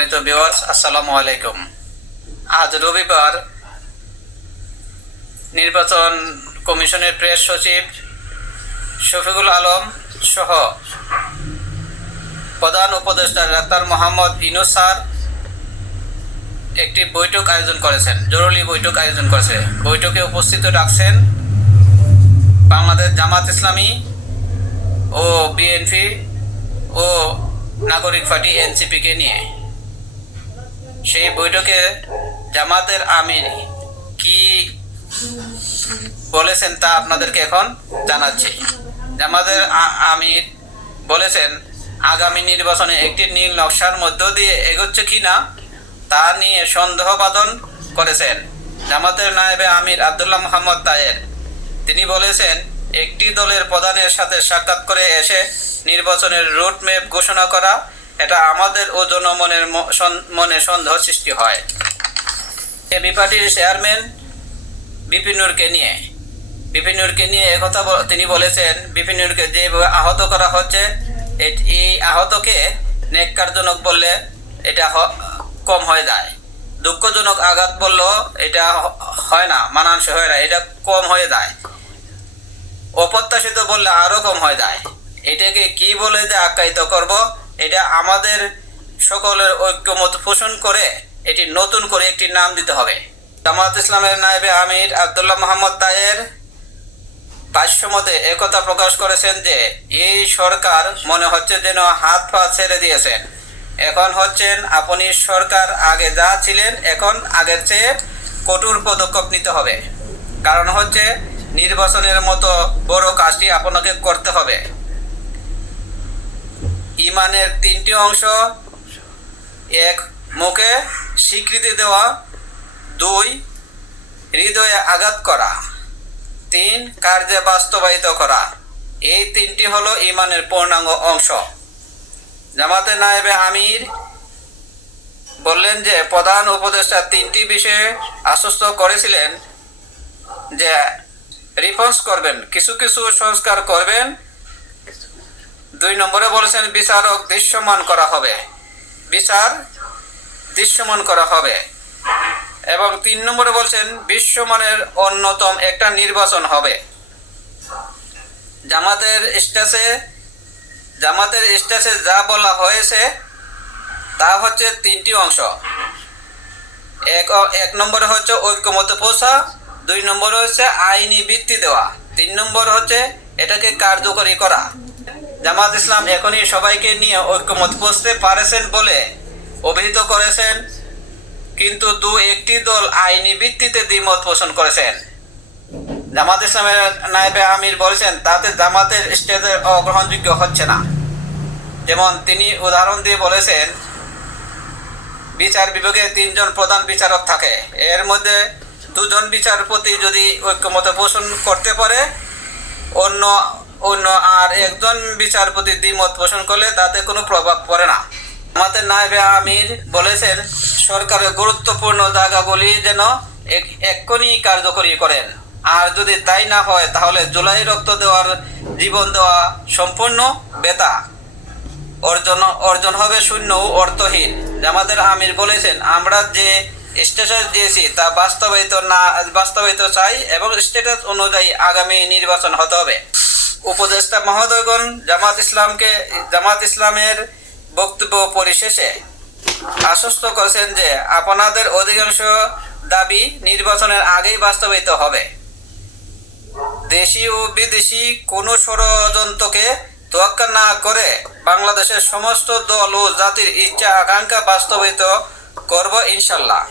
সম্মানিত ভিউয়ার্স, আসসালামু আলাইকুম। আজ রবিবার নির্বাচন কমিশনের প্রেস সচিব শফিকুল আলম সহ প্রধান উপদেষ্টা ডাক্তার মোহাম্মদ ইউনূস স্যার একটি বৈঠক আয়োজন করেছেন, জরুরি বৈঠক আয়োজন করেছে। বৈঠকে উপস্থিত রাখছেন বাংলাদেশ জামাত ইসলামী ও বিএনপি ও নাগরিক পার্টি এনসিপিকে নিয়ে। সেই বৈঠকে জামাতের আমির কি বলেছেন তা আপনাদেরকে এখন জানাচ্ছি। জামাতের আমির বলেছেন, আগামী নির্বাচনে একটি নীল নকশার মধ্য দিয়ে এগোচ্ছে কিনা তা নিয়ে সন্দেহবাদন করেছেন জামাতের নায়েবে আমির আব্দুল্লাহ মোহাম্মদ তায়ের। তিনি বলেছেন, একটি দলের প্রধানের সাথে সাক্ষাৎ করে এসে নির্বাচনের রুটম্যাপ ঘোষণা করা, এটা আমাদের ও জনমনের মনে সন্দেহ সৃষ্টি হয়। এবি পার্টির চেয়ারম্যান বিপিনুরকে নিয়ে একথা তিনি বলেছেন, বিপিনুরকে যেভাবে আহত করা হচ্ছে, এই আহতকে নেককারজনক বললে এটা কম হয়ে যায়, দুঃখজনক আঘাত বললেও এটা হয় না, মানানসই হয় না, এটা কম হয়ে যায়, অপ্রত্যাশিত বললে আরও কম হয়ে যায়। এটাকে কি বলে যে আখ্যায়িত করব, এটা আমাদের সকলের ঐক্যমত পোষণ করে এটি নতুন করে একটি নাম দিতে হবে। জামাত ইসলামের নায়েবে আমির আব্দুল্লাহ মোহাম্মদ তায়ের ভাষ্যমতে একথা প্রকাশ করেছেন যে এই সরকার মনে হচ্ছে যেন হাত পা ছেড়ে দিয়েছেন, এখন হচ্ছেন আপনি সরকার, আগে যা ছিলেন এখন আগের চেয়ে কঠোর পদক্ষেপ নিতে হবে। কারণ হচ্ছে নির্বাচনের মতো বড় কাজটি আপনাকে করতে হবে। ইমানের তিনটি অংশ: এক, মুখে স্বীকৃতি দেওয়া; দুই, হৃদয়ে আঘাত করা; তিন, কার্যে বাস্তবায়িত করা। এই তিনটি হলো ইমানের পূর্ণাঙ্গ অংশ। জামাতের নায়েবে আমির বললেন যে প্রধান উপদেষ্টা তিনটি বিষয়ে আশ্বস্ত করেছিলেন যে রিফর্মস করবেন, কিছু কিছু সংস্কার করবেন। 2 নম্বরে বলেছেন বিচার দৃশ্যমান করা হবে এবং 3 নম্বরে বলছেন বিশ্বমানের অন্যতম একটা নির্বাচন হবে। জামাতের স্টেজে যা বলা হয়েছে তা হচ্ছে 3টি অংশ। এক নম্বরে হচ্ছে ঐক্যমতে পৌঁছা, 2 নম্বর হচ্ছে আইনি ভিত্তি দেওয়া, 3 নম্বর হচ্ছে এটাকে কার্যকরী করা। জামাত ইসলাম এখনই সবাইকে নিয়ে ঐক্যমত পৌঁছতে পারেছেন বলে অভিহিত করেছেন, কিন্তু 2-1টি দল আইনি ভিত্তিতে দ্বিমত পোষণ করেছেন। জামাত ইসলামের নায়েবে আমির বলেছেন তাতে জামাতের স্টেজের অগ্রহণযোগ্য হচ্ছে না। যেমন তিনি উদাহরণ দিয়ে বলেছেন, বিচার বিভাগে 3 জন প্রধান বিচারক থাকে, এর মধ্যে 2 জন বিচারপতি যদি ঐক্যমতে পোষণ করতে পারে, অন্য আর একজন বিচারপতি দ্বিমত পোষণ করলে তাতে কোনো প্রভাব পড়ে না। আমাদের নায়েবে আমির বলেছেন, সরকারের গুরুত্বপূর্ণ জায়গাগুলি যেন এক্ষুনি কার্যকরী করেন, আর যদি তাই না হয় তাহলে জুলাই রক্ত দেওয়ার, জীবন দেওয়া সম্পূর্ণ বেতা অর্জন হবে শূন্য ও অর্থহীন। জামাতের আমির বলেছেন, আমরা যে স্ট্যাটাস দিয়েছি তা বাস্তবায়িত চাই এবং স্ট্যাটাস অনুযায়ী আগামী নির্বাচন হতে হবে। উপদেষ্টা মহোদয়গণ জামাত ইসলামের বক্তব্য পরিশেষে আশ্বস্ত করেছেন যে আপনাদের অধিকাংশ দাবি নির্বাচনের আগেই বাস্তবায়িত হবে। দেশি ও বিদেশি কোনো ষড়যন্ত্রকে তোয়াক্কা না করে বাংলাদেশের সমস্ত দল ও জাতির ইচ্ছা আকাঙ্ক্ষা বাস্তবায়িত করব ইনশাল্লাহ।